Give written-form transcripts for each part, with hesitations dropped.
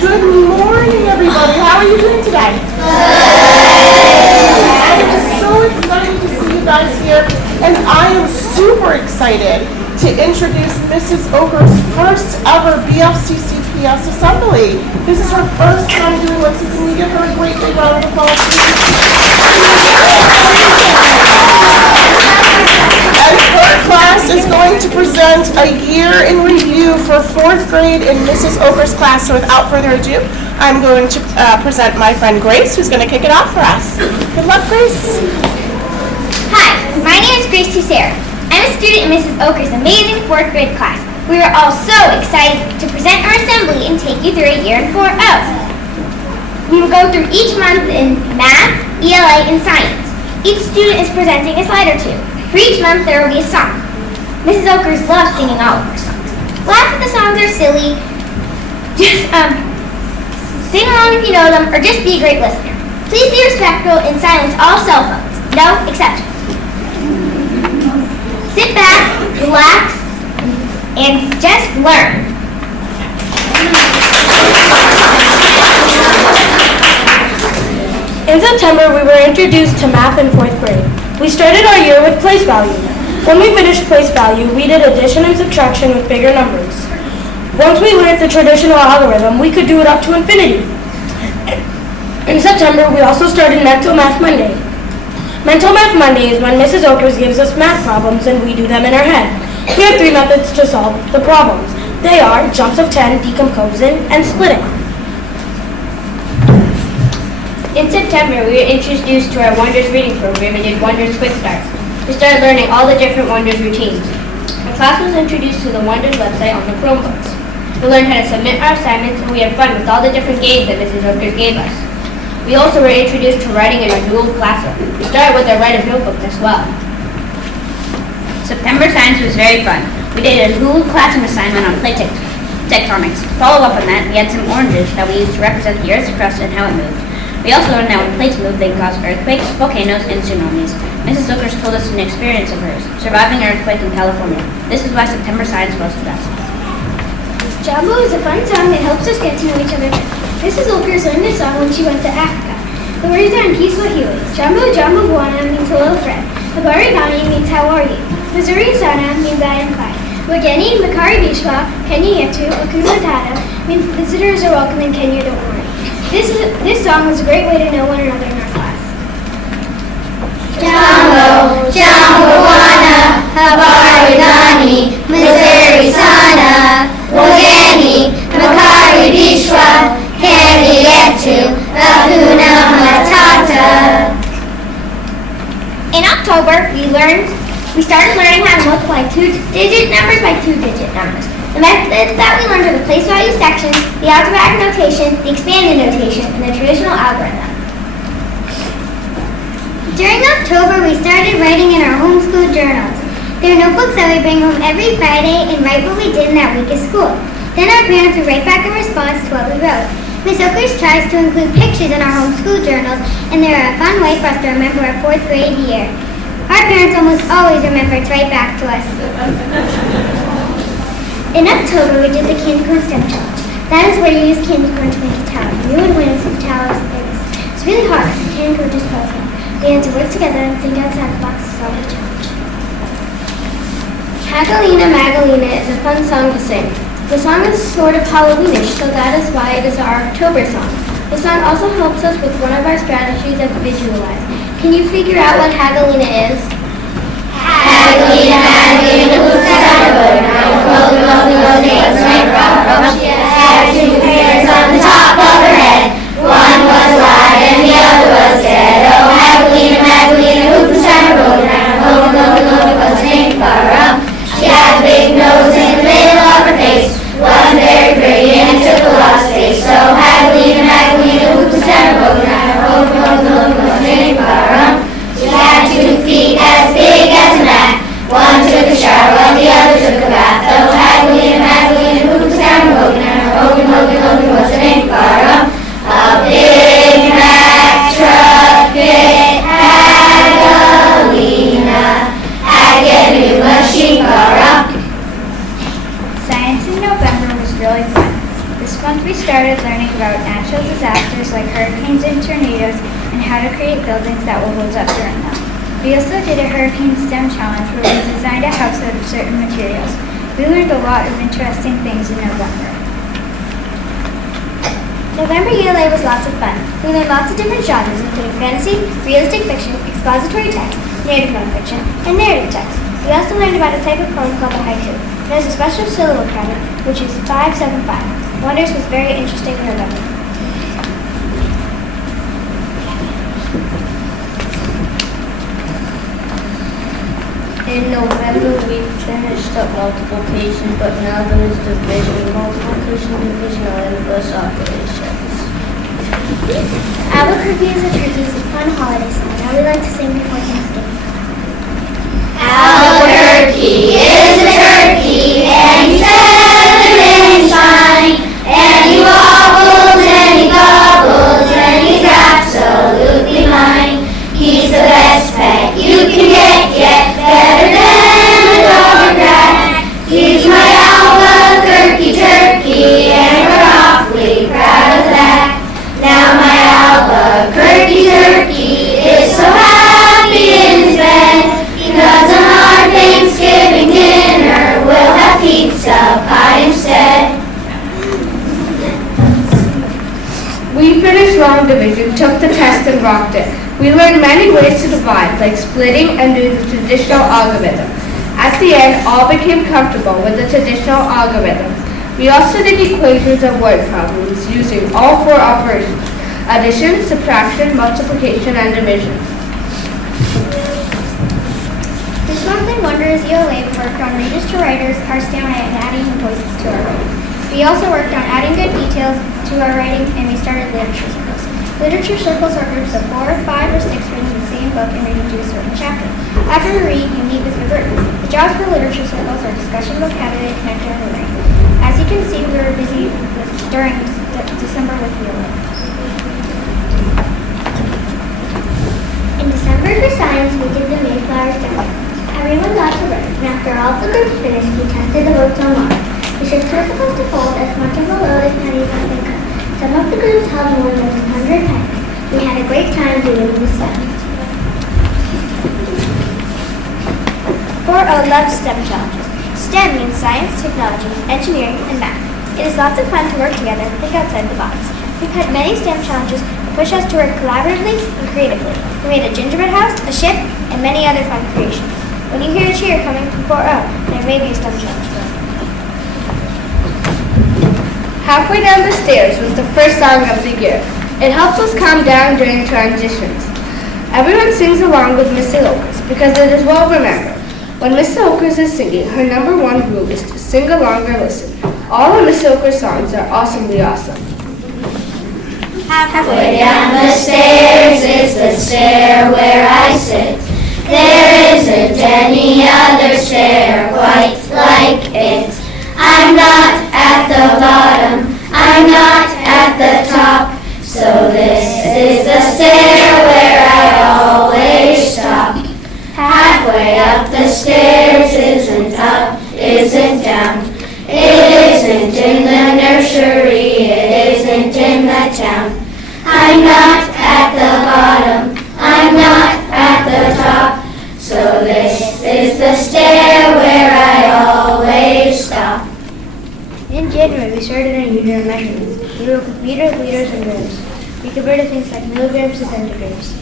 Good morning, everybody. How are you doing today? I'm just so excited to see you guys here, and I am super excited to introduce Mrs. Oelkers' first ever BFCCPS assembly. This is her first time doing one, so can we give her a great big round of applause, please? And her class is going to present a year in review for 4th grade in Mrs. Oelkers' class. So without further ado, I'm going to present my friend Grace, who's going to kick it off for us. Good luck, Grace. Hi, my name is Grace Tussera. I'm a student in Mrs. Oelkers' amazing 4th grade class. We are all so excited to present our assembly and take you through a year in 4 of. We will go through each month in math, ELA, and science. Each student is presenting a slide or two. For each month, there will be a song. Mrs. Oelkers loves singing all of her songs. Laugh if the songs are silly. Just sing along if you know them, or just be a great listener. Please be respectful and silence all cell phones. No exceptions. Sit back, relax, and just learn. In September, we were introduced to math in 4th grade. We started our year with place value. When we finished place value, we did addition and subtraction with bigger numbers. Once we learned the traditional algorithm, we could do it up to infinity. In September, we also started Mental Math Monday. Mental Math Monday is when Mrs. Oelkers gives us math problems and we do them in our head. We have 3 methods to solve the problems. They are jumps of 10, decomposing, and splitting. In September, we were introduced to our Wonders reading program and did Wonders Quick Start. We started learning all the different Wonders routines. Our class was introduced to the Wonders website on the Chromebooks. We learned how to submit our assignments, and we had fun with all the different games that Mrs. Oelkers gave us. We also were introduced to writing in our dual classroom. We started with our writer's notebooks as well. September science was very fun. We did a Google Classroom assignment on plate tectonics. To follow up on that, we had some oranges that we used to represent the Earth's crust and how it moved. We also learned that when plates move, they can cause earthquakes, volcanoes, and tsunamis. Mrs. Oelkers told us an experience of hers, surviving an earthquake in California. This is why September science was the best. Jambo is a fun song that helps us get to know each other. Mrs. Oelkers learned this song when she went to Africa. The words are in Kiswahili. Jambo Jambo Bwana means hello friend. Habari gani means how are you. Missouri sana means I am fine. Wageni makaribishwa Kenya yetu okumatata means visitors are welcome in Kenya, don't worry. This song was a great way to know one another in our class. Jambo, Jambo Bwana, habari gani, Missouri sana, wageni, makaribishwa, Kenya yetu, hakuna matata. In October, we started learning how to multiply 2-digit numbers by 2-digit numbers. The methods that we learned are the place value section, the algebraic notation, the expanded notation, and the traditional algorithm. During October, we started writing in our homeschool journals. They're notebooks that we bring home every Friday and write what we did in that week at school. Then our parents would write back a response to what we wrote. Ms. Oelkers tries to include pictures in our homeschool journals, and they're a fun way for us to remember our 4th grade year. Our parents almost always remember to write back to us. In October, we did the candy corn step challenge. That is where you use candy corn to make a tower. You would win if the tower is biggest. It's really hard because the candy corn just fell down. We had to work together and think outside the box to solve the challenge. Hagalina Magalina is a fun song to sing. The song is sort of Halloweenish, so that is why it is our October song. The song also helps us with one of our strategies of visualize. Can you figure out what Hagalina is? Hagalina, Hagalina, who's She had 2 hairs on the top of her head. One was white and the other was dead. Oh, Hagalina, Magalina, who beside her rode around. Holy, was named Barum. She had a big nose in the middle of her face. Wasn't very pretty and took a lot of space. So Hagalina, Magalina, who beside her rode around. Holy, was named Barum. She had 2 feet as big as a mat. One took a shower while the other took a bath. Oh, Hagalina, Magalina, who beside This month we started learning about natural disasters like hurricanes and tornadoes and how to create buildings that will hold up during them. We also did a hurricane STEM challenge where we designed a house out of certain materials. We learned a lot of interesting things in November. November ELA was lots of fun. We learned lots of different genres, including fantasy, realistic fiction, expository text, narrative nonfiction, and narrative text. We also learned about a type of poem called a haiku. It has a special syllable pattern, which is 575. Wonders was very interesting in November. In November, we finished up multiplication, but now there is division, multiplication, division, and inverse operations. Albuquerque is a Turkey is a fun holiday song. Now we like to sing before Thanksgiving. Albuquerque is a turkey, and he says the rain's fine, and he wobbles and he gobbles, and he's absolutely mine. He's the best pet you can get better than a dog or cat. He's my Albuquerque turkey, and we're awfully proud of that. Now my Albuquerque turkey is so happy in his bed, because on our Thanksgiving dinner we'll have pizza pie instead. We finished long division, took the test, and rocked it. We learned many ways to divide, like splitting and do the traditional algorithm. At the end, all became comfortable with the traditional algorithm. We also did equations of word problems using all four operations: addition, subtraction, multiplication, and division. This month in Wonders ELA we worked on readers to writers, our stamina, and adding new voices to our writing. We also worked on adding good details to our writing, and we started literature circles. Literature circles are groups of 4, 5, or 6 reading the same book and reading to a certain chapter. After you read, you meet with your group. The jobs for literature circles are discussion, vocabulary, connector, and learning. As you can see, we were busy during December with ELA. In December for science, we did the Mayflower study. Everyone got to learn, and after all of the groups finished, we tested the boats on Mars. The ships were supposed to hold as much of a load as pennies as they could. Some of the groups held more than 100 pennies. We had a great time doing the study. 4O loves STEM challenges. STEM means science, technology, engineering, and math. It is lots of fun to work together and think outside the box. We've had many STEM challenges that push us to work collaboratively and creatively. We made a gingerbread house, a ship, and many other fun creations. When you hear a cheer coming from 4O, there may be a STEM challenge going on. Halfway down the stairs was the first song of the year. It helps us calm down during transitions. Everyone sings along with Mrs Oelkers because it is well remembered. When Mrs Oelkers is singing, her #1 rule is to sing along or listen. All of Mrs Oelkers' songs are awesomely awesome. Halfway down the stairs is the stair where I sit. There isn't any other stair quite like it. I'm not at the bottom, I'm not at the top, so this is the stair where I always stop. Halfway up the stairs isn't up, isn't down. It isn't in the nursery, it isn't in the town. I'm not at the bottom, I'm not at the top, so this is the stair where I always stop. In January, we started a unit of measurements. We worked with meters, liters, and grams. We converted things like milligrams to centigrams.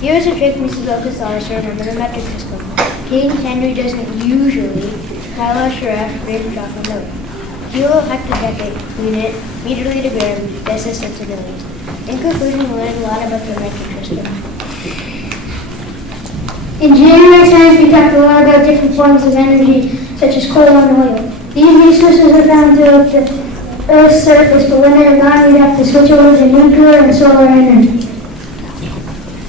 Here's a trick Mrs Oelkers taught us to remember the metric system. King Henry doesn't usually tell us giraffe, grape, chocolate, milk. Kilo, hectodecade, unit, meter, liter, gram, decicent to millions. In conclusion, we learned a lot about the metric system. In January science, we talked a lot about different forms of energy, such as coal and oil. These resources are found throughout the Earth's surface, but when they're gone, we have to switch over to nuclear and solar energy.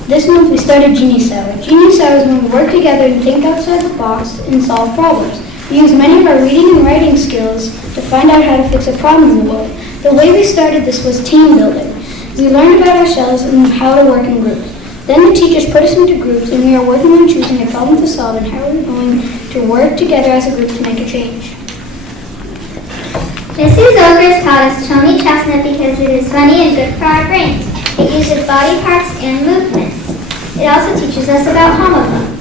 This month, we started Genius Hour. Genius Hour is when we work together and think outside the box and solve problems. We use many of our reading and writing skills to find out how to fix a problem in the world. The way we started this was team building. We learned about ourselves and how to work in groups. Then the teachers put us into groups, and we are working on choosing a problem to solve and how we're going to work together as a group to make a change. Mrs Oelkers taught us Tony Chestnut because it is funny and good for our brains. It uses body parts and movements. It also teaches us about homophones.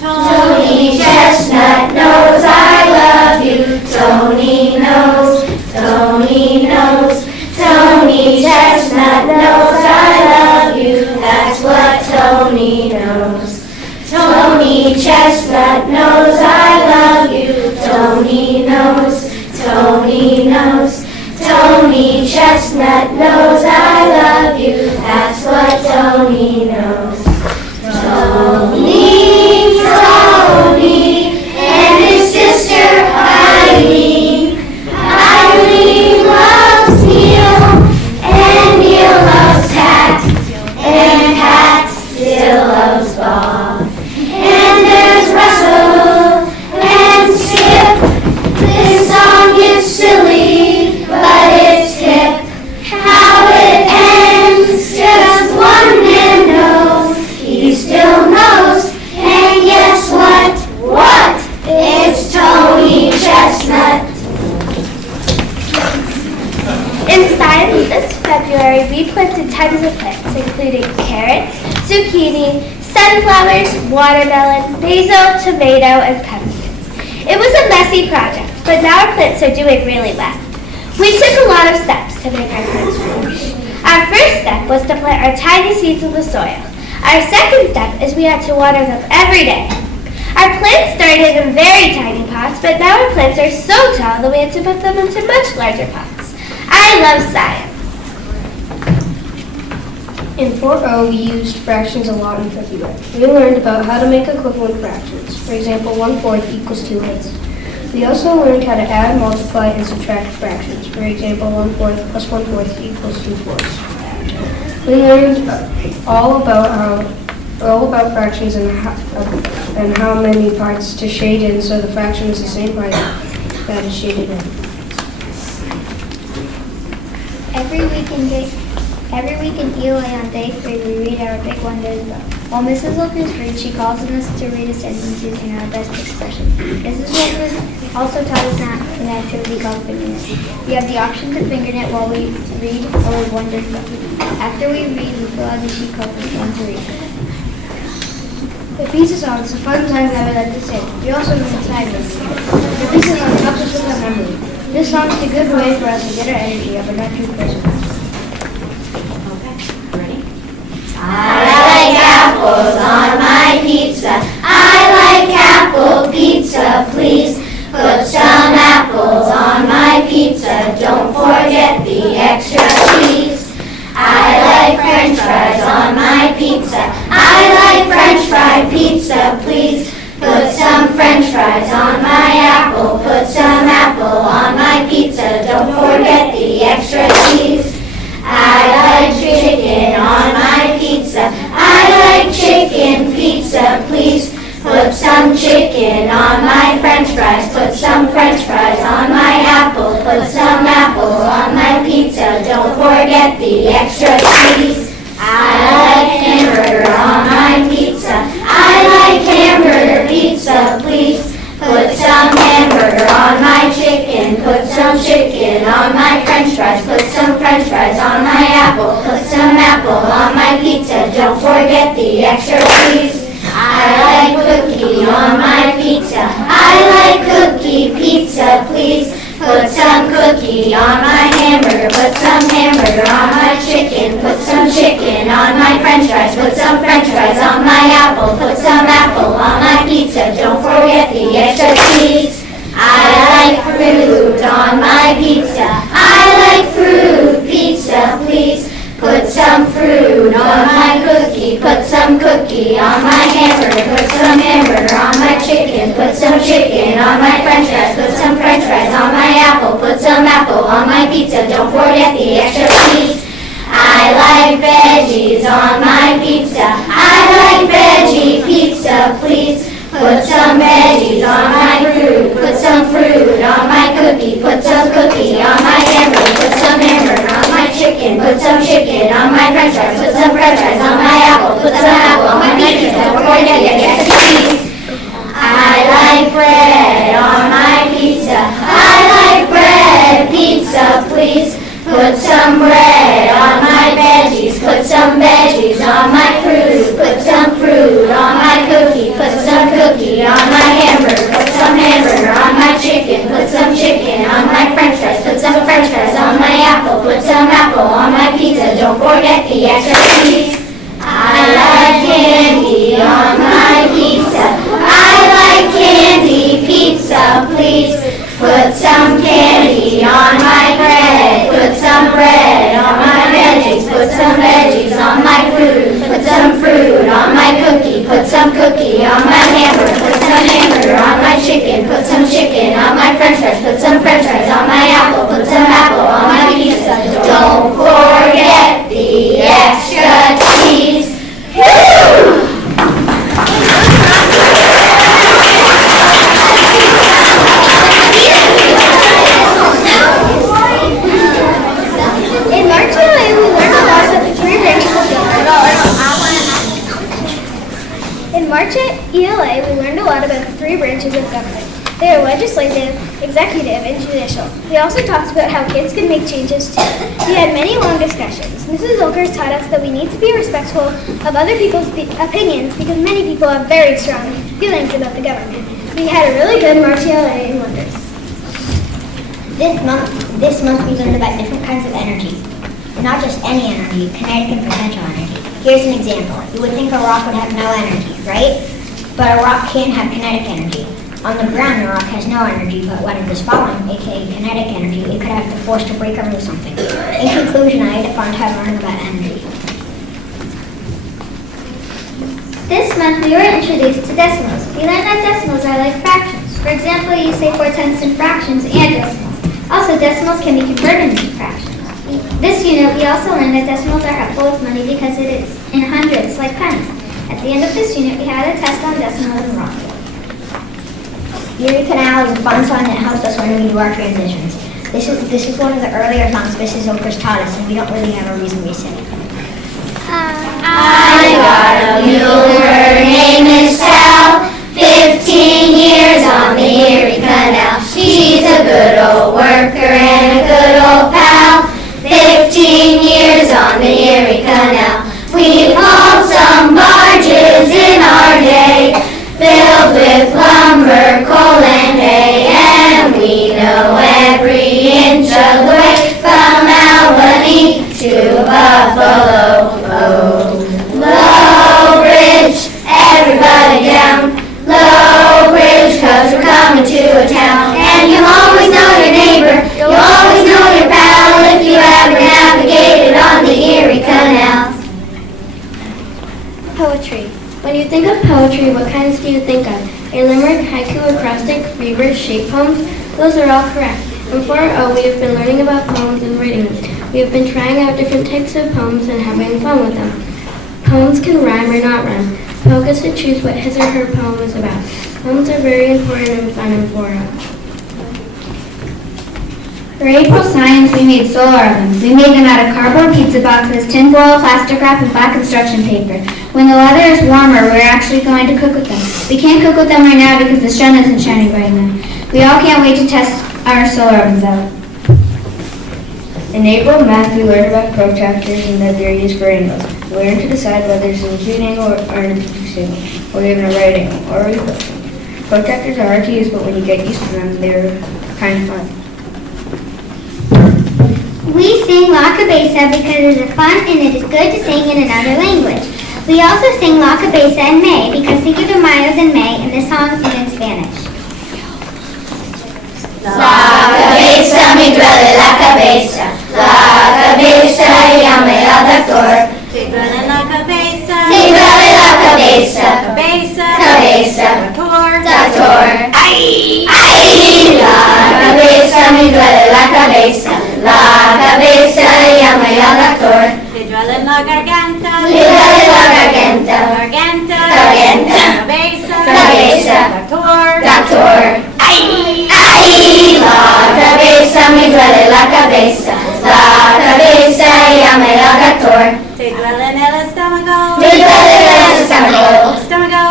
Tony Chestnut knows I love you. Tony knows, Tony knows. Tony Chestnut knows I love you. That's what Tony knows. Tony Chestnut knows I love you. Tony knows, Tony knows. Tony Chestnut knows I love you. That's what Tony knows. Tony, Tony, and his sister Eileen. Eileen loves Neil, and Neil loves Pat, and Pat still loves Bob. And there's Russell and Skip. This song is silly, but it's hip. How it ends, just one man knows. He still knows, and guess what? What? It's Tony Chestnut. In science this February, we planted tons of plants, including carrots, zucchini, sunflowers, watermelon, basil, tomato, and pumpkin. It was a messy project, but now our plants are doing really well. We took a lot of steps to make our plants flourish. Our first step was to plant our tiny seeds in the soil. Our second step is we had to water them every day. Our plants started in very tiny pots, but now our plants are so tall that we had to put them into much larger pots. I love science. In 4O, we used fractions a lot in February. We learned about how to make equivalent fractions. For example, 1/4 equals 2/8. We also learned how to add, multiply, and subtract fractions. For example, 1/4 plus 1/4 equals 2/4. We learned all about fractions and how many parts to shade in, so the fraction is the same part that is shaded in. Every week in EOA on day 3, we read our Big Wonders book. While Mrs. Oelkers reads, she calls on us to read a sentence using our best expression. Mrs. Oelkers also taught us an activity called Fingerknit. We have the option to fingerknit while we read our Wonders book. After we read, we fill out a sheet called One to Read. The pizza song is a fun time that I like to sing. We also have a time with it. The pizza song helps us with our memory. This song is a good way for us to get our energy up and not too crazy. I like apples on my pizza. I like apple pizza, please. Put some apples on my pizza. Don't forget the extra cheese. I like French fries on my pizza. I like French fry pizza, please. Put some French fries on my apple. Put some apple on my pizza. Don't forget the extra cheese. I like chicken on my pizza. I like chicken pizza, please. Put some chicken on my French fries. Put some French fries on my apple. Put some apple on my pizza. Don't forget the extra cheese. I like hamburger on my pizza. I like hamburger pizza, please. Put some hamburger on my chicken. Put some chicken on my French fries. Put some French fries on my apple. Put some apple on my pizza. Don't forget the extra cheese. I like cookie on my pizza. I like cookie pizza, please. Put some cookie on my hamburger. Put some hamburger on my chicken. Put some chicken on my French fries. Put some French fries on my apple. Put some apple on my pizza. Don't forget the extra cheese. I like fruit on my pizza. I like fruit pizza, please. Put some fruit on my cookie. Put some cookie on my hamburger. Put some hamburger on my chicken. Put some chicken on my French fries. Put some French fries on my apple. Put some apple on my pizza. Don't forget the extra cheese. I like veggies on my pizza. I like veggie pizza, please. Put some veggies on my fruit. Put some fruit on my cookie. Put some cookie on my hamburger. Put some hamburger on my chicken. Put some chicken on my French fries. Put some French fries on my apple. Put some apple on my pizza. Don't forget the extra cheese. I like bread on my pizza. Put some bread on my veggies, put some veggies on my fruit, put some fruit on my cookie, put some cookie on my hamburger, put some hamburger on my chicken, put some chicken on my french fries, put some french fries on my apple, put some apple on my pizza, don't forget the extra cheese. I like candy on my pizza, I like candy pizza, please. Put some candy on my bread, put some bread on my veggies, put some veggies on my fruit, put some fruit on my cookie, put some cookie on my hamburger, put some hamburger on my chicken, put some chicken on my french fries, put some french fries on my apple, put some apple on my pizza. Don't forget the extra cheese. Woo! In March ELA, we learned a lot about the three branches of government. In March ELA, we learned a lot about the three branches of government. They are legislative, executive, and judicial. We also talked about how kids can make changes too. We had many long discussions. Mrs. Oelkers taught us that we need to be respectful of other people's opinions because many people have very strong feelings about the government. We had a really good March ELA in Wonders. This month we learned about different kinds of energy. Not just any energy, kinetic and potential energy. Here's an example. You would think a rock would have no energy, right? But a rock can have kinetic energy. On the ground, the rock has no energy, but when it is falling, aka kinetic energy, it could have the force to break or move something. In conclusion, I defined how to learn about energy. This month we were introduced to decimals. We learned that decimals are like fractions. For example, you say 4/10 in fractions and decimals. Also, decimals can be converted into fractions. This unit, we also learned that decimals are helpful with money because it is in hundreds, like pennies. At the end of this unit, we had a test on decimals and rock. Erie Canal is a fun song that helps us when we do our transitions. This is one of the earlier songs Mrs. Oelkers taught us, and we don't really have a reason to sing it. I got a mule, her name is Sal, 15 years on the Erie Canal. She's a good old worker and a good old pal, 15 years on the Erie Canal. We've hauled some barges in our day, filled with lumber, coal, and hay, and we know every inch of the way from Albany to Buffalo. Low Bridge, everybody down. Low Bridge, 'cause we're coming to a town. And you'll always know your neighbor, you'll always know your pal if you ever navigated on the Erie Canal. Poetry. When you think of poetry, what kinds do you think of? A limerick, haiku, acrostic, free verse, shape poems? Those are all correct. In 4.0, we have been learning about poems and writing them. We have been trying out different types of poems and having fun with them. Poems can rhyme or not rhyme. Poe gets to choose what his or her poem is about. Poems are very important and fun in 4.0. For April Science, we made solar ovens. We made them out of cardboard pizza boxes, tinfoil, plastic wrap, and black construction paper. When the weather is warmer, we're actually going to cook with them. We can't cook with them right now because the sun isn't shining bright enough. We all can't wait to test our solar ovens out. In April math, we learned about protractors and that they're used for angles. We learned to decide whether it's an acute angle or an obtuse angle, or even a right angle, or a reflex angle. Protractors are hard to use, but when you get used to them, they're kind of fun. We sing La Cabeza because it is fun and it is good to sing in another language. We also sing La Cabeza in May because Cinco de Mayo is in May and this song is in Spanish. La cabeza me duele la cabeza llame al doctor. Te duele la cabeza, cabeza, doctor. ay, Ay, la cabeza me duele la cabeza llame al doctor. te duele la garganta, Me duele la garganta, garganta, cabeza, doctor. Ay, la cabeza me duele la cabeza llame al doctor. te duele en el estómago, Me duele el estómago, estómago,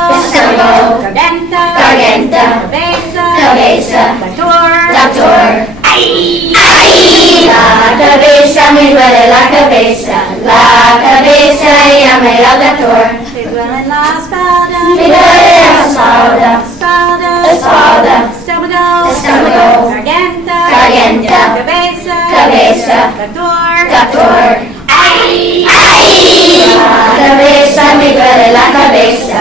garganta, cabeza, doctor. Ay, la cabeza cabeza, ya me da doctor. Me duele la espalda. Me duele la espalda, Espalda. espalda, Estómago. estómago, Garganta. garganta, Cabeza. cabeza, Doctor. doctor. Ay, ay, la cabeza, me duele la cabeza,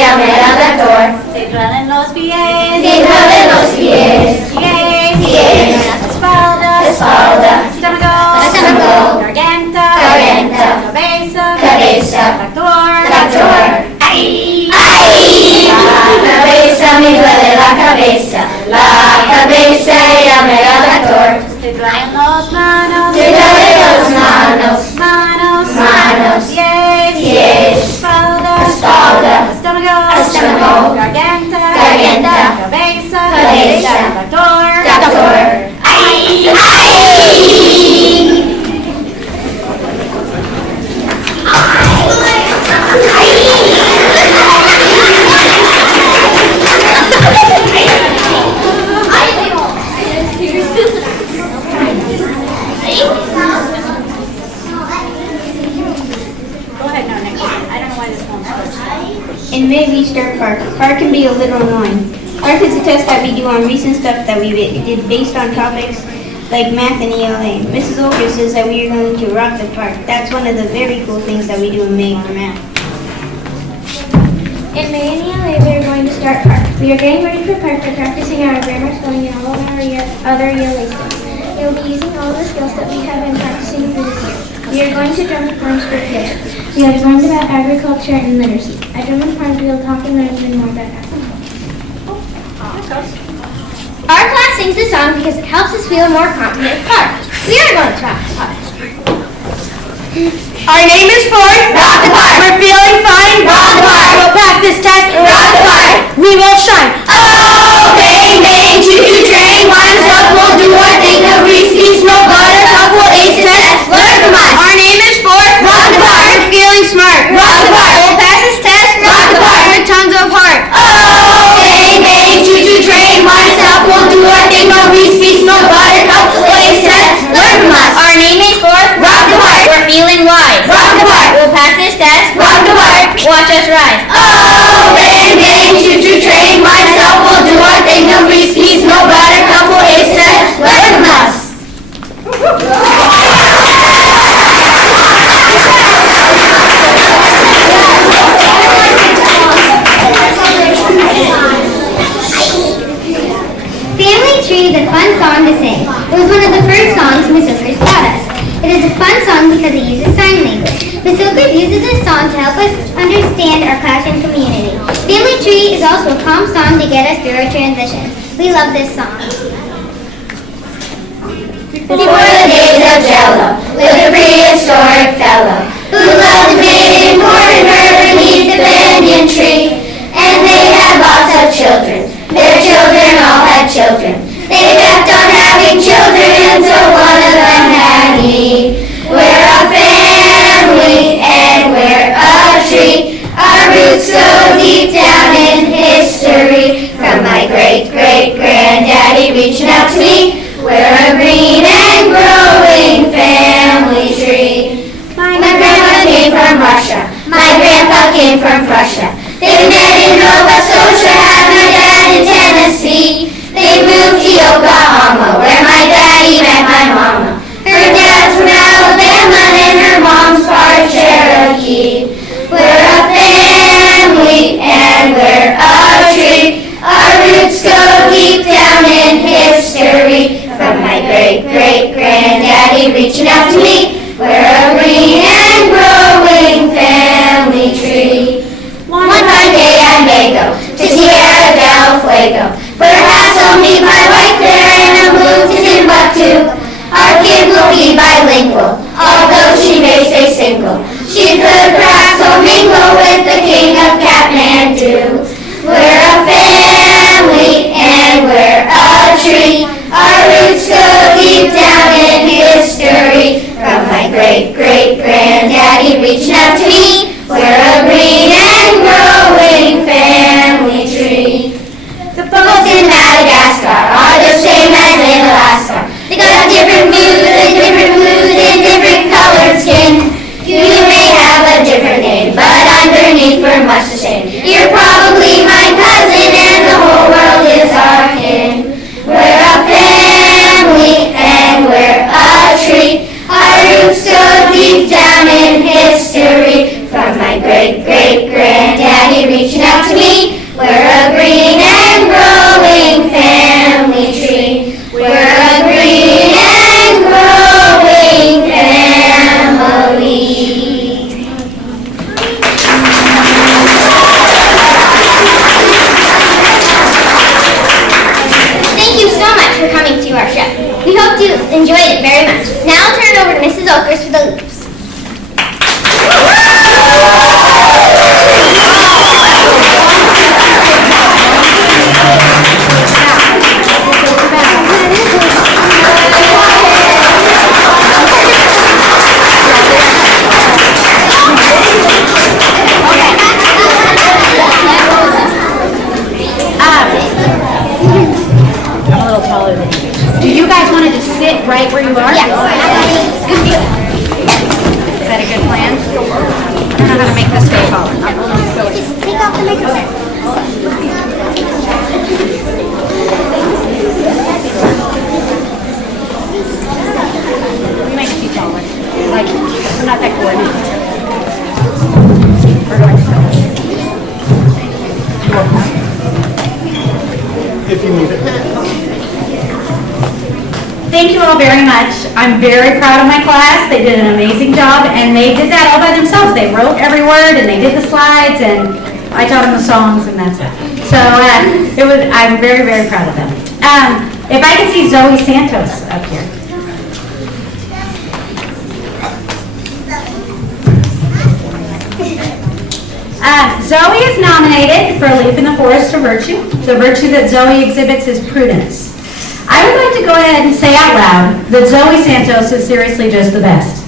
ya me da doctor. Te duelen los pies. Me duelen los pies, Pies. pies, Espalda. espalda, Estómago. estómago, Garganta. garganta, Cabeza. cabeza, Doctor. doctor. Ay, ay, la cabeza, me duele la cabeza ya me da doctor. Te duelen los manos. Me duelen las manos, Manos. manos, Pies. pies, Espalda. espalda, Estómago. estómago, Garganta. garganta, Cabeza. cabeza, Doctor. doctor. Ay, ay. Go ahead, no, next one. I don't know why this one's first. In May we start Park. Park can be a little annoying. Park is a test that we do on recent stuff that we did based on topics like math and ELA. Mrs. Oelkers says that we are going to rock the park. That's one of the very cool things that we do in May for math. In May and ELA, we are going to start Park. We are getting ready for Park by practicing our grammar, spelling, and all of our other ELA skills. We will be using all of the skills that we have been practicing through this year. We are going to drum and forms for kids. We have learned about agriculture and literacy. At drum and forms, we will talk and learn even more about agriculture. Our class sings the song because it helps us feel more confident at Park. We are going to rock the park. Our name is Ford. Rock the park. We're feeling fine. Rock the park. We'll pass this test. Rock the park. We will shine. Oh, bang, bang, choo-choo train, winds up, we'll do our thing, no Reese's, no buttercup, we'll ace the test, learn from us. Our name is Ford. Rock the park. We're feeling smart. Rock the park. We'll pass this test. Rock the park. With tons of heart. Oh, bang, bang, choo-choo train, winds up, we'll do our thing, no Reese's, no buttercup, we'll ace the test, learn from us. Our name is Ford. Rock the park. We're feeling wise. Rock the park. We'll pass this test. Rock the park. Watch us rise. Oh, bang, bang, choo-choo train, winds up, we'll do our thing, no Reese's, no buttercup, we'll ace the test, learn from us. Family Tree is a fun song to sing. It was one of the first songs Miss Oelkers taught us. It is a fun song because it uses sign language. Miss Oelkers uses this song to help us understand our classroom community. Family Tree is also a calm song to get us through our transitions. We love this song. Before the days of Jello, lived a prehistoric fellow who loved to maiden corn and herb beneath the banyan tree. And they had lots of children. Their children all had children. They kept on having children until one of them had me. We're a family and we're a tree. Our roots go deep down in history. From my great-great-granddaddy reaching out to me. We're a green and growing family tree. My grandma came from Russia. My grandpa came from Prussia. They met in Nova Scotia, had my dad in Tennessee. They moved to Yokohama, where my daddy met my mama. Her dad's from Alabama and her mom's part Cherokee. We're a family and we're a tree. Our roots go deep down in history. From my great-great-granddaddy reaching out to me. We're a green and growing family tree. One fine day I may go to Tierra del Fuego. Perhaps I'll meet my wife there down in history. From my great-great-granddaddy reaching out to me. We're a green and growing family tree. We're a green and growing family. Thank you so much for coming to our show. We hope you enjoyed it very much. Now I'll turn it over to Mrs. Oelkers for the loops. Do you guys want to just sit right where you are? Yes. Good deal. Is that a good plan? I don't know how to make this stay taller. Just take off the microphone. We make it taller. Like, we're not that coordinated. We're going to go. If you need it. Thank you all very much. I'm very proud of my class. They did an amazing job, and they did that all by themselves. They wrote every word, and they did the slides, and I taught them the songs, and that's it. So I'm very, very proud of them. If I could see Zoe Santos up here. Zoe is nominated for a Leaf in the Forest of Virtue. The virtue that Zoe exhibits is prudence. I would like to go ahead and say out loud that Zoe Santos is seriously just the best.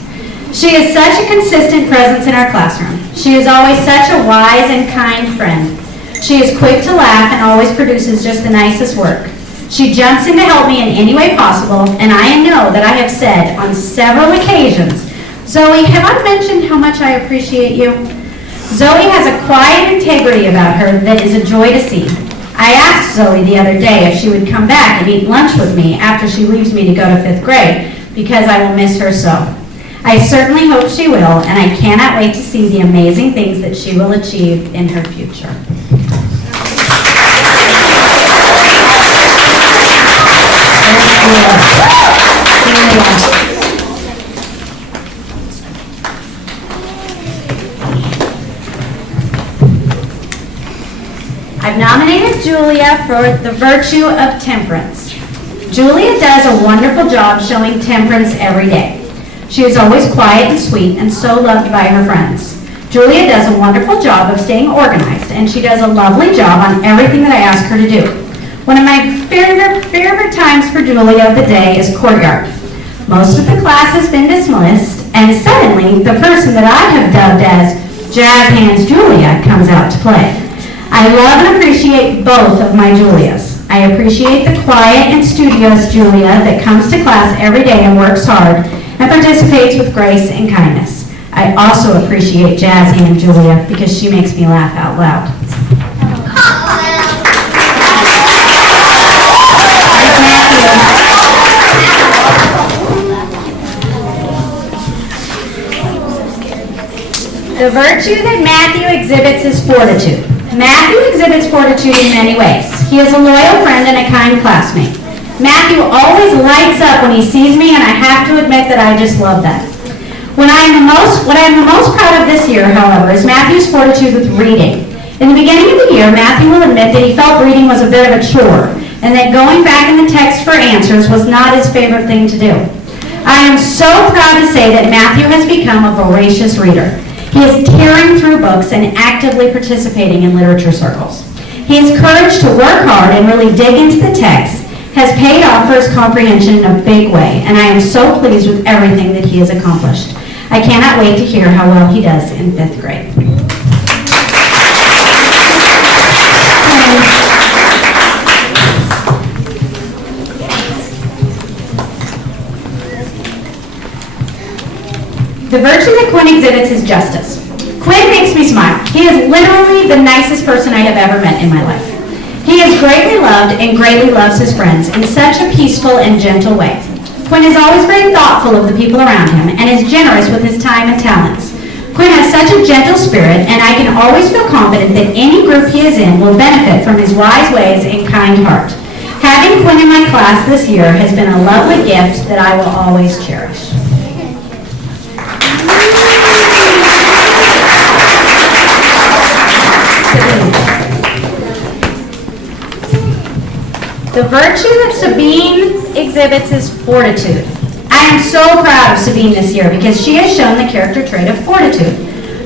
She is such a consistent presence in our classroom. She is always such a wise and kind friend. She is quick to laugh and always produces just the nicest work. She jumps in to help me in any way possible, and I know that I have said on several occasions, Zoe, have I mentioned how much I appreciate you? Zoe has a quiet integrity about her that is a joy to see. I asked Zoe the other day if she would come back and eat lunch with me after she leaves me to go to 5th grade, because I will miss her so. I certainly hope she will, and I cannot wait to see the amazing things that she will achieve in her future. I've nominated Julia for the virtue of temperance. Julia does a wonderful job showing temperance every day. She is always quiet and sweet and so loved by her friends. Julia does a wonderful job of staying organized, and she does a lovely job on everything that I ask her to do. One of my favorite times for Julia of the day is courtyard. Most of the class has been dismissed, and suddenly the person that I have dubbed as Jazz Hands Julia comes out to play. I love and appreciate both of my Julias. I appreciate the quiet and studious Julia that comes to class every day and works hard and participates with grace and kindness. I also appreciate Jazz Hand Julia because she makes me laugh out loud. The virtue that Matthew exhibits is fortitude. Matthew exhibits fortitude in many ways. He is a loyal friend and a kind classmate. Matthew always lights up when he sees me, and I have to admit that I just love that. What I am the most proud of this year, however, is Matthew's fortitude with reading. In the beginning of the year, Matthew will admit that he felt reading was a bit of a chore, and that going back in the text for answers was not his favorite thing to do. I am so proud to say that Matthew has become a voracious reader. He is tearing through books and actively participating in literature circles. His courage to work hard and really dig into the text has paid off for his comprehension in a big way, and I am so pleased with everything that he has accomplished. I cannot wait to hear how well he does in 5th grade. The virtue that Quinn exhibits is justice. Quinn makes me smile. He is literally the nicest person I have ever met in my life. He is greatly loved and greatly loves his friends in such a peaceful and gentle way. Quinn is always very thoughtful of the people around him and is generous with his time and talents. Quinn has such a gentle spirit, and I can always feel confident that any group he is in will benefit from his wise ways and kind heart. Having Quinn in my class this year has been a lovely gift that I will always cherish. The virtue that Sabine exhibits is fortitude. I am so proud of Sabine this year because she has shown the character trait of fortitude.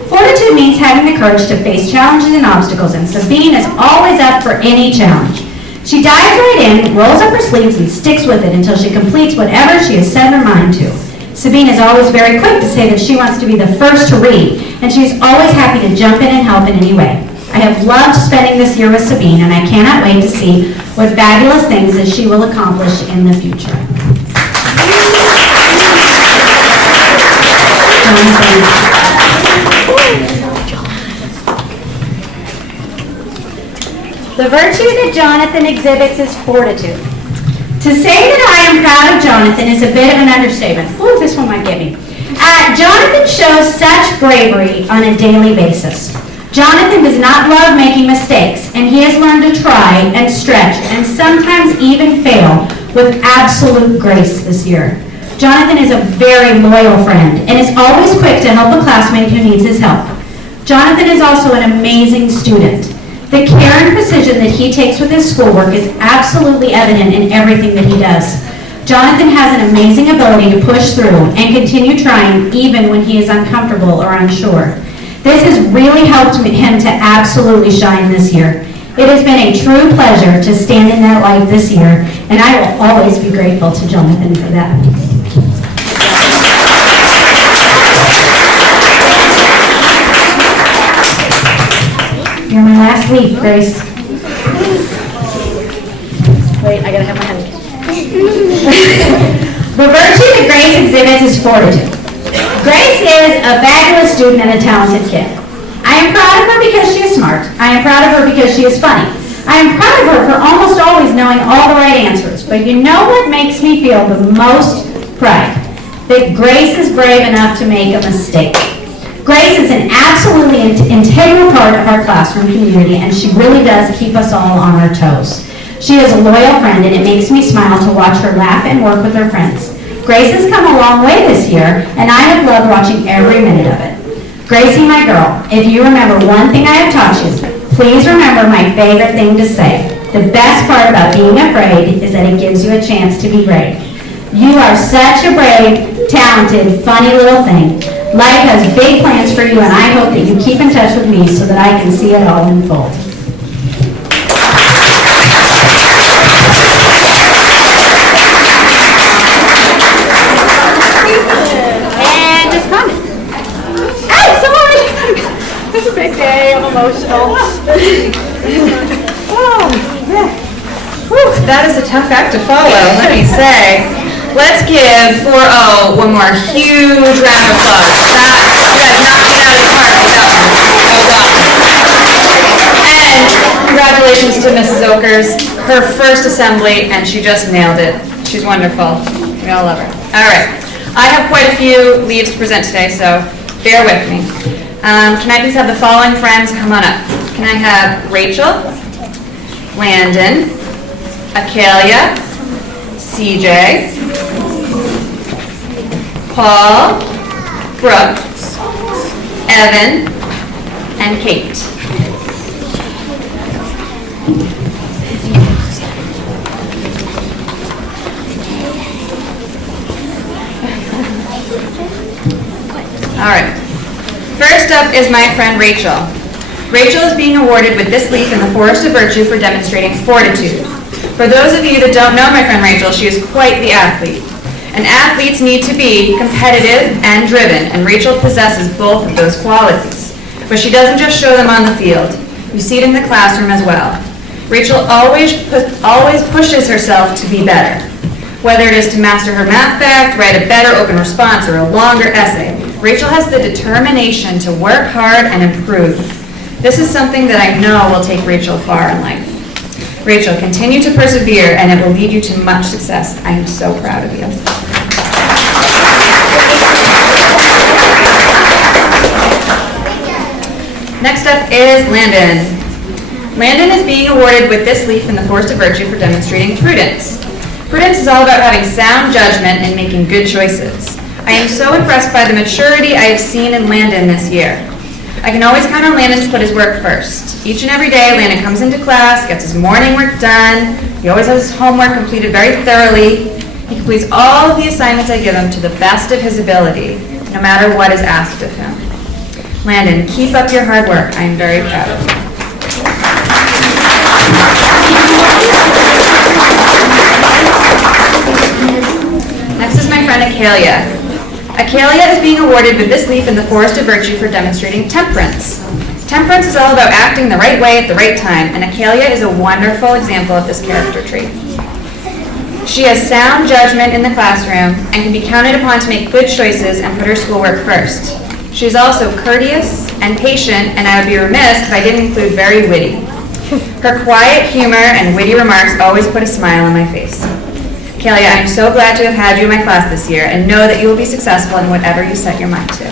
Fortitude means having the courage to face challenges and obstacles, and Sabine is always up for any challenge. She dives right in, rolls up her sleeves, and sticks with it until she completes whatever she has set her mind to. Sabine is always very quick to say that she wants to be the first to read, and she is always happy to jump in and help in any way. I have loved spending this year with Sabine, and I cannot wait to see what fabulous things that she will accomplish in the future. The virtue that Jonathan exhibits is fortitude. To say that I am proud of Jonathan is a bit of an understatement. Ooh, this one might get me. Jonathan shows such bravery on a daily basis. Jonathan does not love making mistakes, and he has learned to try and stretch and sometimes even fail with absolute grace this year. Jonathan is a very loyal friend and is always quick to help a classmate who needs his help. Jonathan is also an amazing student. The care and precision that he takes with his schoolwork is absolutely evident in everything that he does. Jonathan has an amazing ability to push through and continue trying even when he is uncomfortable or unsure. This has really helped him to absolutely shine this year. It has been a true pleasure to stand in that light this year, and I will always be grateful to Jonathan for that. You're my last leaf, Grace. Wait, I gotta have my hand. The virtue that Grace exhibits is fortitude. Grace is a fabulous student and a talented kid. I am proud of her because she is smart. I am proud of her because she is funny. I am proud of her for almost always knowing all the right answers. But you know what makes me feel the most pride? That Grace is brave enough to make a mistake. Grace is an absolutely integral part of our classroom community, and she really does keep us all on our toes. She is a loyal friend, and it makes me smile to watch her laugh and work with her friends. Grace has come a long way this year, and I have loved watching every minute of it. Gracie, my girl, if you remember one thing I have taught you, please remember my favorite thing to say. The best part about being afraid is that it gives you a chance to be brave. You are such a brave, talented, funny little thing. Life has big plans for you, and I hope that you keep in touch with me so that I can see it all unfold. And just comment. Oh, sorry! It's a big day. I'm emotional. Oh, yeah. Whew, that is a tough act to follow, let me say. Let's give 4-0 one more huge round of applause. That does not get out of the park without And congratulations to Mrs. Oelkers, her first assembly, and she just nailed it. She's wonderful. We all love her. All right. I have quite a few leaves to present today, so bear with me. Can I please have the following friends come on up? Can I have Rachel, Landon, Acalia, CJ, Paul, Brooke, Evan, and Kate. All right. First up is my friend Rachel. Rachel is being awarded with this leaf in the Forest of Virtue for demonstrating fortitude. For those of you that don't know my friend Rachel, she is quite the athlete. And athletes need to be competitive and driven, and Rachel possesses both of those qualities. But she doesn't just show them on the field. You see it in the classroom as well. Rachel always pushes herself to be better. Whether it is to master her math fact, write a better open response, or a longer essay, Rachel has the determination to work hard and improve. This is something that I know will take Rachel far in life. Rachel, continue to persevere and it will lead you to much success. I am so proud of you. Next up is Landon. Landon is being awarded with this leaf in the Forest of Virtue for demonstrating prudence. Prudence is all about having sound judgment and making good choices. I am so impressed by the maturity I have seen in Landon this year. I can always count on Landon to put his work first. Each and every day, Landon comes into class, gets his morning work done. He always has his homework completed very thoroughly. He completes all of the assignments I give him to the best of his ability, no matter what is asked of him. Landon, keep up your hard work. I am very proud of you. Next is my friend Acalia. Acalia is being awarded with this leaf in the Forest of Virtue for demonstrating temperance. Temperance is all about acting the right way at the right time, and Acalia is a wonderful example of this character trait. She has sound judgment in the classroom and can be counted upon to make good choices and put her schoolwork first. She is also courteous and patient, and I would be remiss if I didn't include very witty. Her quiet humor and witty remarks always put a smile on my face. Acalia, I am so glad to have had you in my class this year and know that you will be successful in whatever you set your mind to.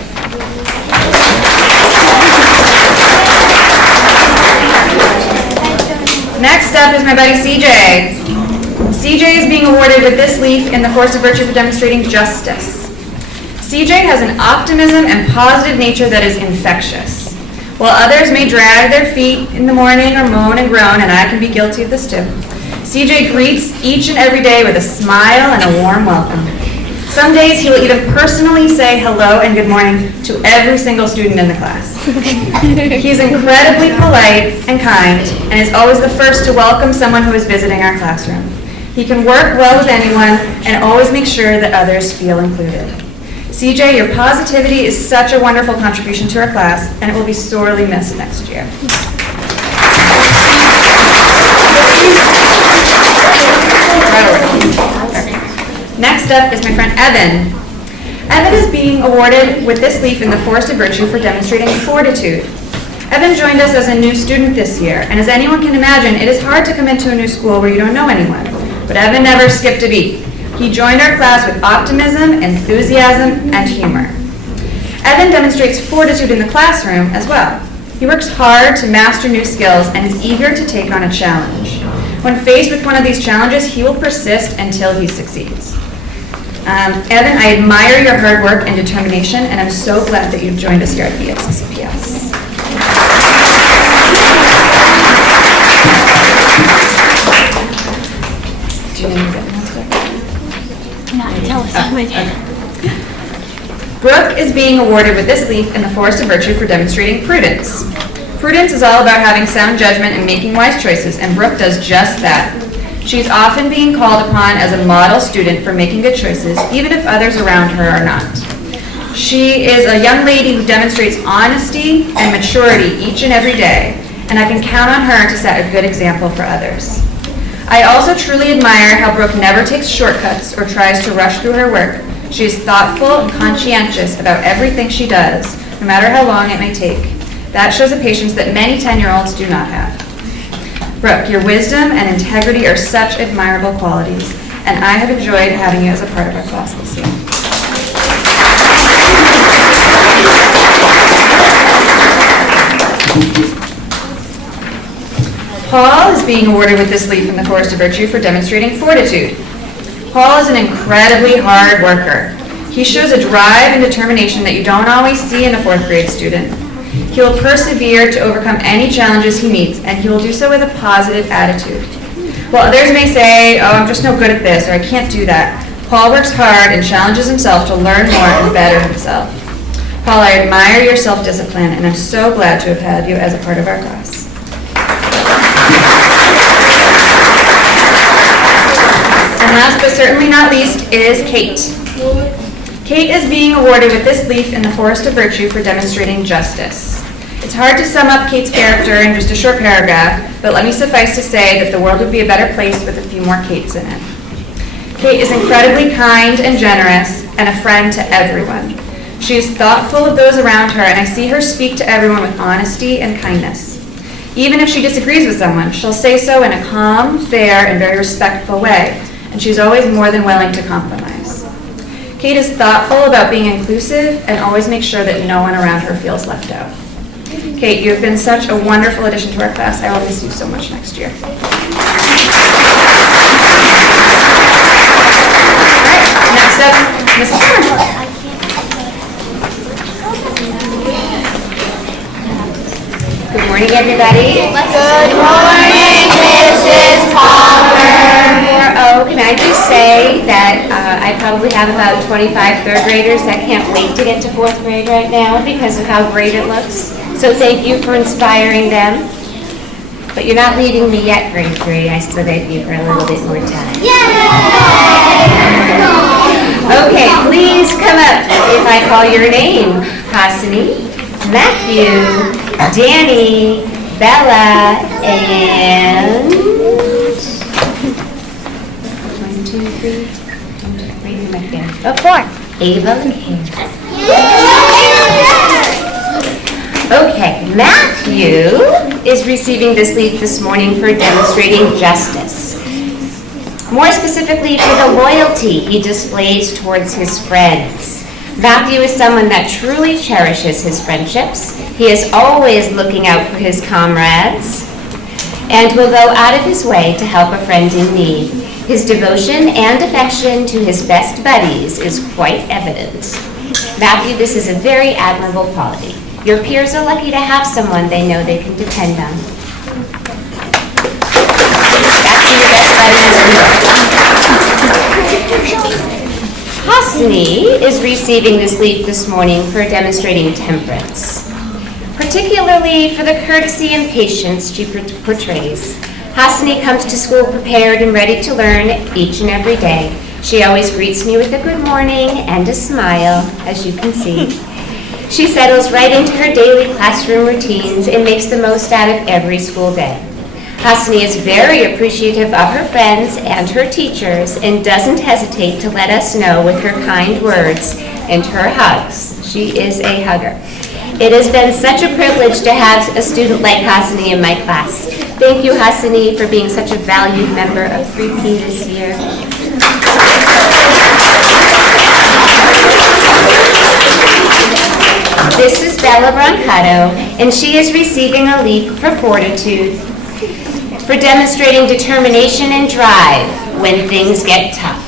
Next up is my buddy CJ. CJ is being awarded with this leaf in the Forest of Virtue for demonstrating justice. CJ has an optimism and positive nature that is infectious. While others may drag their feet in the morning or moan and groan, and I can be guilty of this too, CJ greets each and every day with a smile and a warm welcome. Some days he will even personally say hello and good morning to every single student in the class. He is incredibly polite and kind and is always the first to welcome someone who is visiting our classroom. He can work well with anyone and always make sure that others feel included. CJ, your positivity is such a wonderful contribution to our class, and it will be sorely missed next year. Next up is my friend Evan. Evan is being awarded with this leaf in the Forest of Virtue for demonstrating fortitude. Evan joined us as a new student this year, and as anyone can imagine, it is hard to come into a new school where you don't know anyone. But Evan never skipped a beat. He joined our class with optimism, enthusiasm, and humor. Evan demonstrates fortitude in the classroom as well. He works hard to master new skills and is eager to take on a challenge. When faced with one of these challenges, he will persist until he succeeds. Evan, I admire your hard work and determination, and I'm so glad that you've joined us here at BFCCPS. Do you need to get Tell us something. Brooke is being awarded with this leaf in the Forest of Virtue for demonstrating prudence. Prudence is all about having sound judgment and making wise choices, and Brooke does just that. She is often being called upon as a model student for making good choices, even if others around her are not. She is a young lady who demonstrates honesty and maturity each and every day, and I can count on her to set a good example for others. I also truly admire how Brooke never takes shortcuts or tries to rush through her work. She is thoughtful and conscientious about everything she does, no matter how long it may take. That shows a patience that many 10-year-olds do not have. Brooke, your wisdom and integrity are such admirable qualities, and I have enjoyed having you as a part of our class this year. Paul is being awarded with this leaf in the Forest of Virtue for demonstrating fortitude. Paul is an incredibly hard worker. He shows a drive and determination that you don't always see in a 4th grade student. He will persevere to overcome any challenges he meets, and he will do so with a positive attitude. While others may say, oh, I'm just no good at this, or I can't do that, Paul works hard and challenges himself to learn more and better himself. Paul, I admire your self-discipline, and I'm so glad to have had you as a part of our class. And last but certainly not least is Kate. Kate is being awarded with this leaf in the Forest of Virtue for demonstrating justice. It's hard to sum up Kate's character in just a short paragraph, but let me suffice to say that the world would be a better place with a few more Kates in it. Kate is incredibly kind and generous and a friend to everyone. She is thoughtful of those around her, and I see her speak to everyone with honesty and kindness. Even if she disagrees with someone, she'll say so in a calm, fair, and very respectful way, and she's always more than willing to compromise. Kate is thoughtful about being inclusive and always makes sure that no one around her feels left out. Kate, you've been such a wonderful addition to our class. I will miss you so much next year. All right, next up, Mrs. Oelkers. Good morning, everybody. Good morning, Mrs. Palmer. Oh, can I just say that I probably have about 25 third graders that can't wait to get to fourth grade right now because of how great it looks. So thank you for inspiring them. But you're not leaving me yet, grade 3. I still got you for a little bit more time. Okay, please come up if I call your name. Hasani, Matthew, Danny, Bella, and 1, 2, 3. 4. Ava and Karen. Okay, Matthew is receiving this leaf this morning for demonstrating justice. More specifically, for the loyalty he displays towards his friends. Matthew is someone that truly cherishes his friendships. He is always looking out for his comrades and will go out of his way to help a friend in need. His devotion and affection to his best buddies is quite evident. Matthew, this is a very admirable quality. Your peers are lucky to have someone they know they can depend on. Back to your best buddies. Hasani is receiving this leaf this morning for demonstrating temperance, particularly for the courtesy and patience she portrays. Hasani comes to school prepared and ready to learn each and every day. She always greets me with a good morning and a smile, as you can see. She settles right into her daily classroom routines and makes the most out of every school day. Hasani is very appreciative of her friends and her teachers and doesn't hesitate to let us know with her kind words and her hugs. She is a hugger. It has been such a privilege to have a student like Hasani in my class. Thank you, Hasani, for being such a valued member of 3P this year. This is Bella Brancato, and she is receiving a leaf for fortitude, for demonstrating determination and drive when things get tough.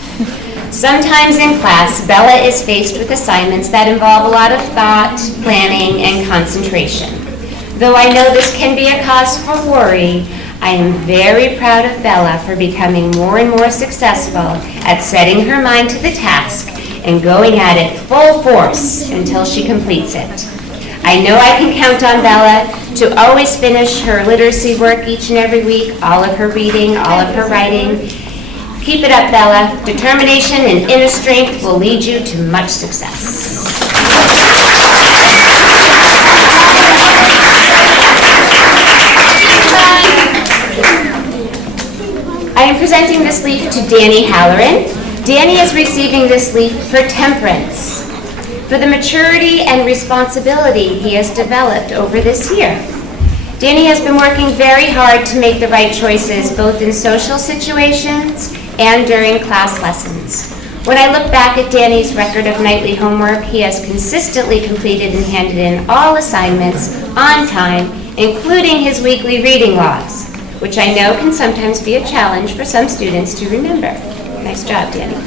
Sometimes in class, Bella is faced with assignments that involve a lot of thought, planning, and concentration. Though I know this can be a cause for worry, I am very proud of Bella for becoming more and more successful at setting her mind to the task and going at it full force until she completes it. I know I can count on Bella to always finish her literacy work each and every week, all of her reading, all of her writing. Keep it up, Bella. Determination and inner strength will lead you to much success. I am presenting this leaf to Danny Halloran. Danny is receiving this leaf for temperance, for the maturity and responsibility he has developed over this year. Danny has been working very hard to make the right choices both in social situations and during class lessons. When I look back at Danny's record of nightly homework, he has consistently completed and handed in all assignments on time, including his weekly reading logs, which I know can sometimes be a challenge for some students to remember. Nice job, Danny.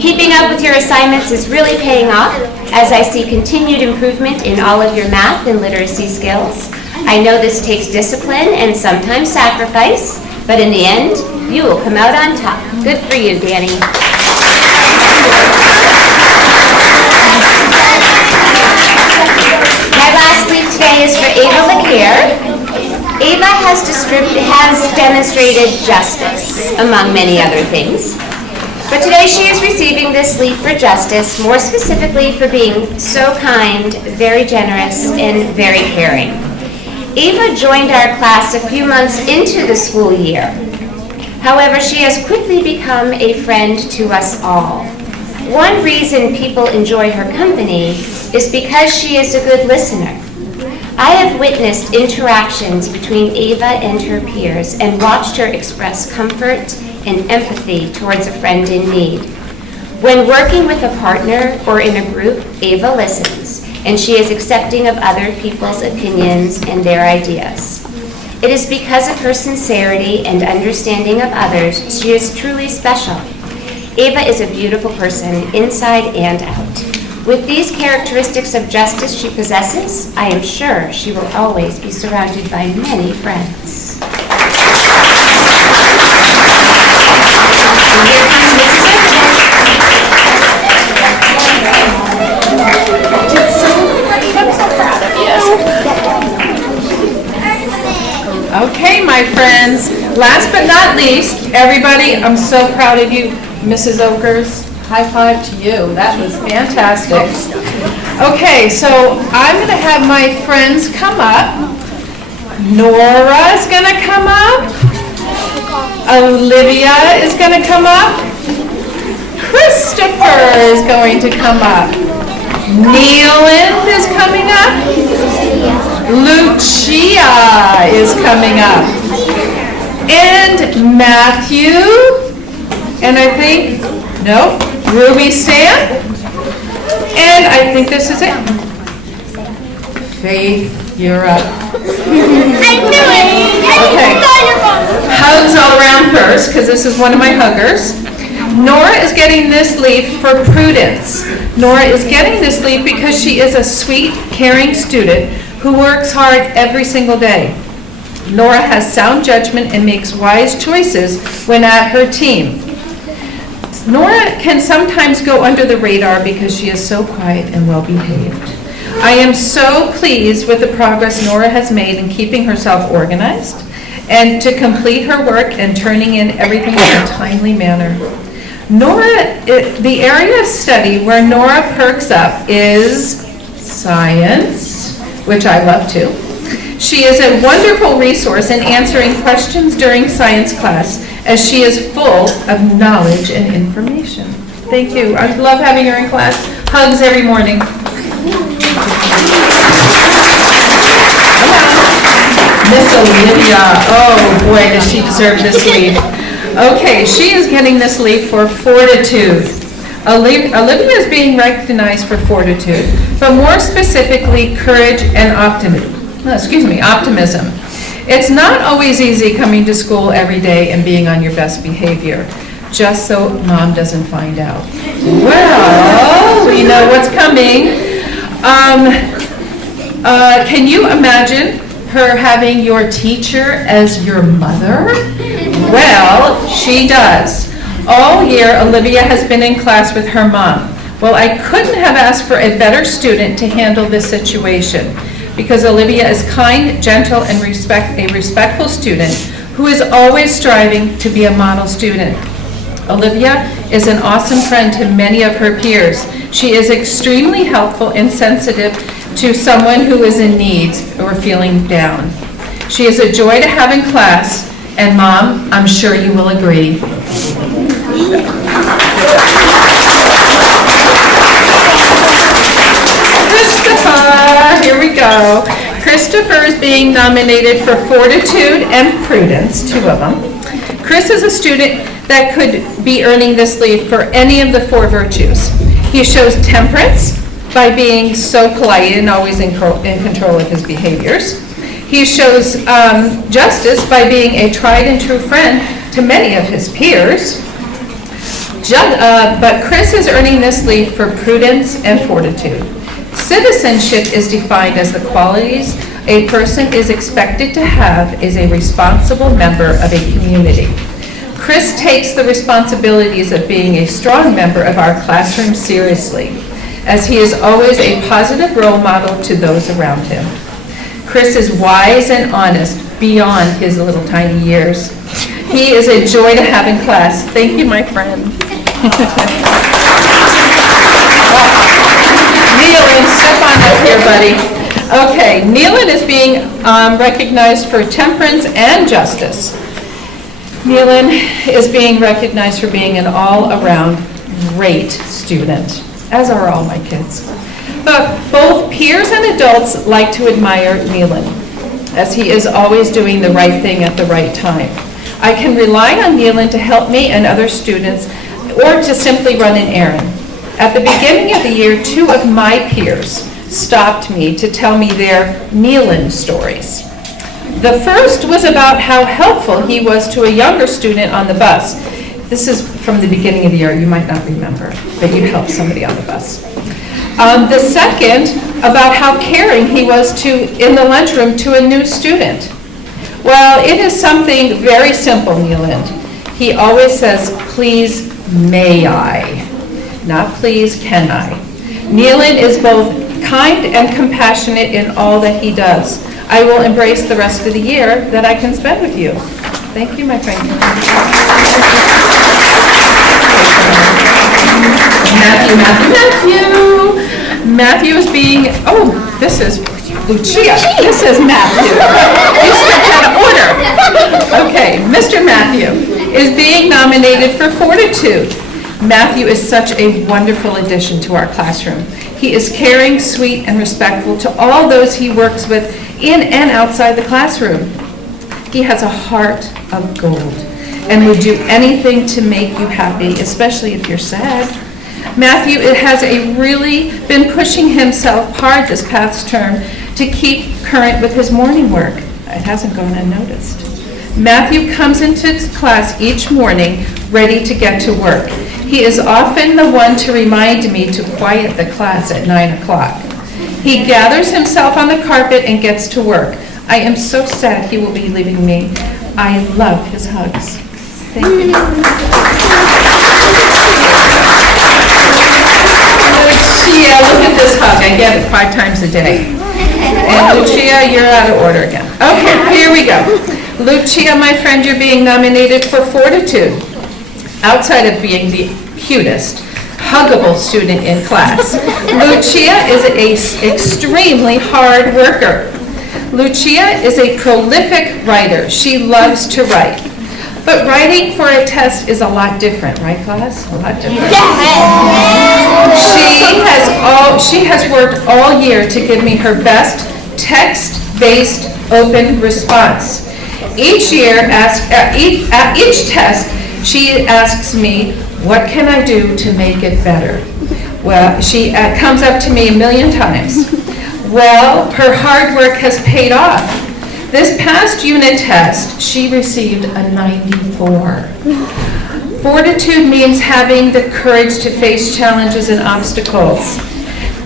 Keeping up with your assignments is really paying off as I see continued improvement in all of your math and literacy skills. I know this takes discipline and sometimes sacrifice, but in the end, you will come out on top. Good for you, Danny. My last leaf today is for Ava LeCare. Ava has demonstrated justice, among many other things. But today she is receiving this leaf for justice, more specifically for being so kind, very generous, and very caring. Ava joined our class a few months into the school year. However, she has quickly become a friend to us all. One reason people enjoy her company is because she is a good listener. I have witnessed interactions between Ava and her peers and watched her express comfort and empathy towards a friend in need. When working with a partner or in a group, Ava listens, and she is accepting of other people's opinions and their ideas. It is because of her sincerity and understanding of others she is truly special. Ava is a beautiful person inside and out. With these characteristics of justice she possesses, I am sure she will always be surrounded by many friends. Here comes Mrs. Okay, my friends, last but not least, everybody, I'm so proud of you, Mrs. Oelkers. High five to you. That was fantastic. Okay, so I'm going to have my friends come up. Nora's going to come up. Olivia is going to come up. Christopher is going to come up. Neeland is coming up. Lucia is coming up. And Matthew. And I think, nope. Ruby Stan, and I think this is it. Faith, you're up. I knew it! Okay. Hugs all around first, because this is one of my huggers. Nora is getting this leaf for Prudence. Nora is getting this leaf because she is a sweet, caring student who works hard every single day. Nora has sound judgment and makes wise choices when at her team. Nora can sometimes go under the radar because she is so quiet and well-behaved. I am so pleased with the progress Nora has made in keeping herself organized and to complete her work and turning in everything in a timely manner. The area of study where Nora perks up is science, which I love too. She is a wonderful resource in answering questions during science class, as she is full of knowledge and information. Thank you. I love having her in class. Hugs every morning. Miss Olivia. Oh boy, does she deserve this leaf. Okay, she is getting this leaf for fortitude. Olivia is being recognized for fortitude, but more specifically, courage and optimism. It's not always easy coming to school every day and being on your best behavior, just so mom doesn't find out. Well, we know what's coming. Can you imagine her having your teacher as your mother? Well, she does. All year, Olivia has been in class with her mom. Well, I couldn't have asked for a better student to handle this situation, because Olivia is kind, gentle, and a respectful student who is always striving to be a model student. Olivia is an awesome friend to many of her peers. She is extremely helpful and sensitive to someone who is in need or feeling down. She is a joy to have in class, and Mom, I'm sure you will agree. Here we go. Christopher is being nominated for Fortitude and Prudence, two of them. Chris is a student that could be earning this leaf for any of the 4 virtues. He shows temperance by being so polite and always in control of his behaviors. He shows justice by being a tried and true friend to many of his peers. But Chris is earning this leaf for prudence and fortitude. Citizenship is defined as the qualities a person is expected to have as a responsible member of a community. Chris takes the responsibilities of being a strong member of our classroom seriously, as he is always a positive role model to those around him. Chris is wise and honest beyond his little tiny years. He is a joy to have in class. Thank you, my friend. Neelan, step on up here, buddy. Okay, Neelan is being recognized for temperance and justice. Neelan is being recognized for being an all-around great student, as are all my kids. But both peers and adults like to admire Neelan, as he is always doing the right thing at the right time. I can rely on Neelan to help me and other students, or to simply run an errand. At the beginning of the year, 2 of my peers stopped me to tell me their Neelan stories. The first was about how helpful he was to a younger student on the bus. This is from the beginning of the year, you might not remember, but you helped somebody on the bus. The second, about how caring he was in the lunchroom to a new student. Well, it is something very simple, Neelan. He always says, please, may I? Not please, can I? Neelan is both kind and compassionate in all that he does. I will embrace the rest of the year that I can spend with you. Thank you, my friend. Matthew is being, this is Lucia. This is Matthew. You skipped out of order. Okay, Mr. Matthew is being nominated for Fortitude. Matthew is such a wonderful addition to our classroom. He is caring, sweet, and respectful to all those he works with in and outside the classroom. He has a heart of gold and would do anything to make you happy, especially if you're sad. Matthew has really been pushing himself hard this past term to keep current with his morning work. It hasn't gone unnoticed. Matthew comes into class each morning ready to get to work. He is often the one to remind me to quiet the class at 9 o'clock. He gathers himself on the carpet and gets to work. I am so sad he will be leaving me. I love his hugs. Thank you. Lucia, look at this hug. I get it 5 times a day. And Lucia, you're out of order again. Okay, here we go. Lucia, my friend, you're being nominated for Fortitude. Outside of being the cutest, huggable student in class, Lucia is an extremely hard worker. Lucia is a prolific writer. She loves to write. But writing for a test is a lot different, right, class? A lot different. She has worked all year to give me her best text-based open response. Each year, at each test, she asks me, what can I do to make it better? Well, she comes up to me a million times. Well, her hard work has paid off. This past unit test, she received a 94. Fortitude means having the courage to face challenges and obstacles,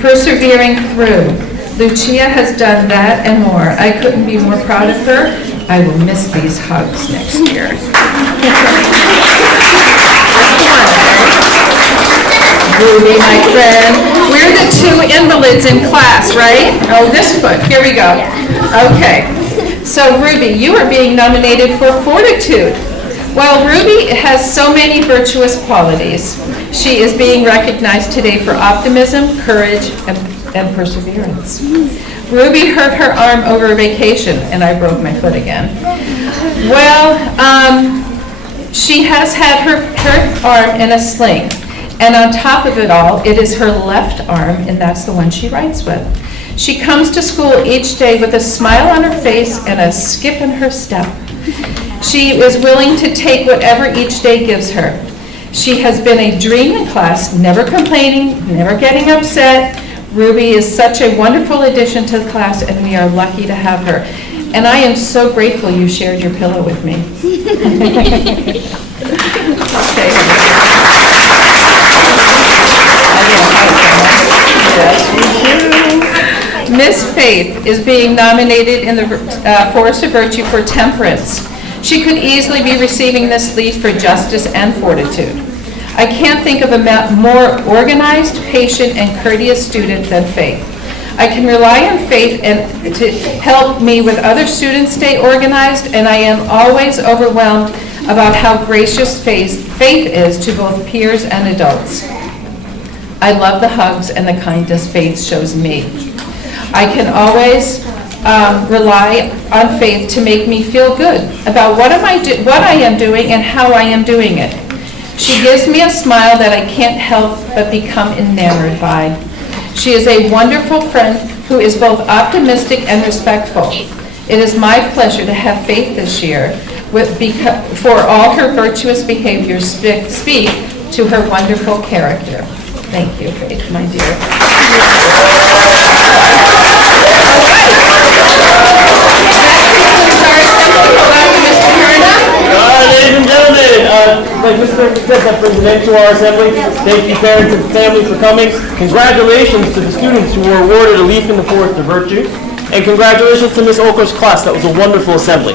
persevering through. Lucia has done that and more. I couldn't be more proud of her. I will miss these hugs next year. Ruby, my friend. We're the 2 invalids in class, right? Oh, this foot. Here we go. Okay. So, Ruby, you are being nominated for Fortitude. Well, Ruby has so many virtuous qualities. She is being recognized today for optimism, courage, and perseverance. Ruby hurt her arm over vacation, and I broke my foot again. Well, she has had her arm in a sling, and on top of it all, it is her left arm, and that's the one she writes with. She comes to school each day with a smile on her face and a skip in her step. She is willing to take whatever each day gives her. She has been a dream in class, never complaining, never getting upset. Ruby is such a wonderful addition to the class, and we are lucky to have her. And I am so grateful you shared your pillow with me. Miss Faith is being nominated in the Forest of Virtue for Temperance. She could easily be receiving this leaf for justice and fortitude. I can't think of a more organized, patient, and courteous student than Faith. I can rely on Faith to help me with other students stay organized, and I am always overwhelmed about how gracious Faith is to both peers and adults. I love the hugs and the kindness Faith shows me. I can always rely on Faith to make me feel good about what I am doing and how I am doing it. She gives me a smile that I can't help but become enamored by. She is a wonderful friend who is both optimistic and respectful. It is my pleasure to have Faith this year for all her virtuous behaviors speak to her wonderful character. Thank you, Faith, my dear. Ladies and gentlemen, like Mr. Murphy said, that brings an end to our assembly. Thank you, parents and family, for coming. Congratulations to the students who were awarded a Leaf in the Forest of Virtue. And congratulations to Ms. Oelkers' class. That was a wonderful assembly.